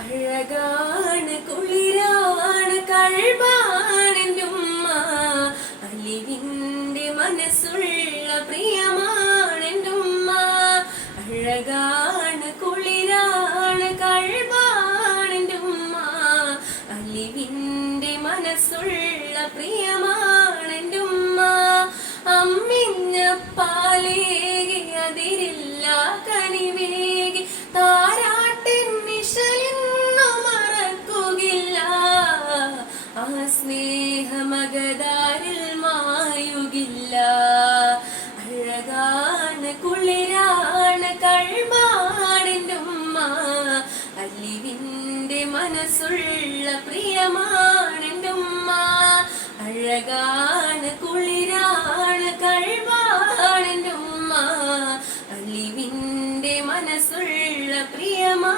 അഴകാണ് കുളിരാണ് കൽബാണെന്റെ ഉമ്മ, അലിവിന്റെ മനസ്സുള്ള പ്രിയമാണെന്റെ ഉമ്മ. അഴകാണ് കുളിരാണ് കൽബാണെന്റെ ഉമ്മ, അലിവിന്റെ മനസ്സുള്ള പ്രിയമാണെന്റെ ഉമ്മ. അമ്മിഞ്ഞ പാലേകി അതിരില്ല കനിവേകി താരാട്ടിൻ നിശലിന്നു മറക്കുകില്ല. ആ സ്നേഹമകതാരിൽ മായുകില്ല. അഴകാണ് കുളിരാണ് കൽബാണെന്റെ ഉമ്മ, അലിവിന്റെ മനസ്സുള്ള പ്രിയമാണെന്റെ ഉമ്മ. അഴകാണ് കുളിരാണ് കൽബാണെന്റെ ഉമ്മ, അലിവിന്റെ മനസ്സുള്ള പ്രിയമാ